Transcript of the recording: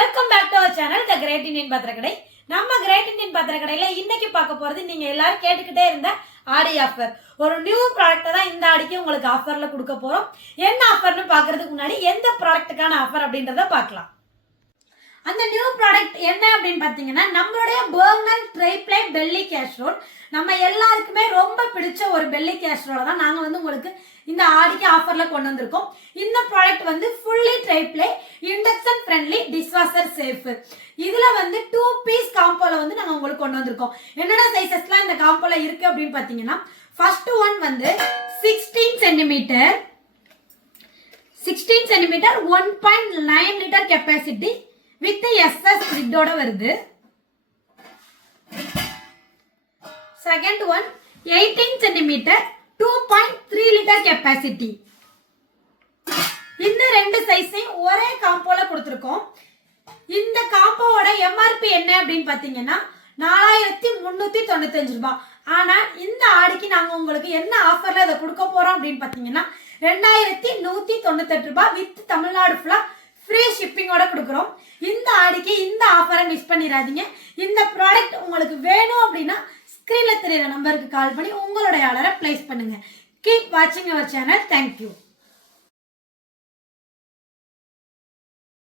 Welcome back to our channel the great Indian பத்திரக்கடை. நம்ம great Indian பத்திரக்கடையில இன்னைக்கு பார்க்க போறது நீங்க எல்லாரும் கேட்டுக்கிட்டே இருந்த ஆடி ஆஃபர். ஒரு நியூ ப்ராடக்ட்டை தான் இந்த ஆடிக்கு உங்களுக்கு ஆஃபர்ல கொடுக்க போறோம். என்ன ஆஃபர்னு பார்க்கிறதுக்கு முன்னாடி எந்த ப்ராடக்ட்டுக்கான ஆஃபர் அப்படின்றத பார்க்கலாம். அந்த நியூ ப்ராடக்ட் என்ன அப்படின்னு பார்த்தீங்கன்னா நம்மளுடைய பர்னர் ட்ரைப்ளை பெல்லி கேஸ்ரோல். நம்ம எல்லாருக்குமே ரொம்ப பிடிச்ச ஒரு பெல்லி கேஸ்ரோலை தான் நாங்கள் உங்களுக்கு இந்த ஆடிக்கு ஆஃபரில் கொண்டு வந்திருக்கோம். இந்த product fully tri-ply induction friendly dishwasher safe. இதில் 2 பீஸ் காம்போவில் நாங்கள் உங்களுக்கு கொண்டு வந்திருக்கோம். என்னென்ன சைஸஸ்லாம் இந்த காம்போவில் இருக்குது அப்படின்னு பார்த்தீங்கன்னா first one 16 centimetre 1.9 litre capacity with SS லிட்டோட வருது. Second one 18 centimetre 2.3 litre capacity. இந்த ரெண்டு சைஸையும் ஒரே காம்போல கொடுத்துருக்கோம். இந்த காம்போவோட MRP என்ன அப்படின்னு பார்த்தீங்கன்னா 4395 ரூபாய். ஆனால் இந்த ஆடிக்கு நாங்கள் உங்களுக்கு என்ன ஆஃபரில் இதை கொடுக்க போகிறோம் அப்படின்னு பார்த்தீங்கன்னா 2198 ரூபாய் வித் தமிழ்நாடு ஃபுல்லாக ஃப்ரீ ஷிப்பிங்கோட கொடுக்குறோம். இந்த ஆடிக்கு இந்த ஆஃபரை மிஸ் பண்ணிடாதீங்க. இந்த ப்ராடக்ட் உங்களுக்கு வேணும் அப்படின்னா ஸ்க்ரீனில் தெரியுற நம்பருக்கு கால் பண்ணி உங்களுடைய ஆர்டரை பிளேஸ் பண்ணுங்க. கீப் வாட்சிங் அவர் சேனல். தேங்க்யூ.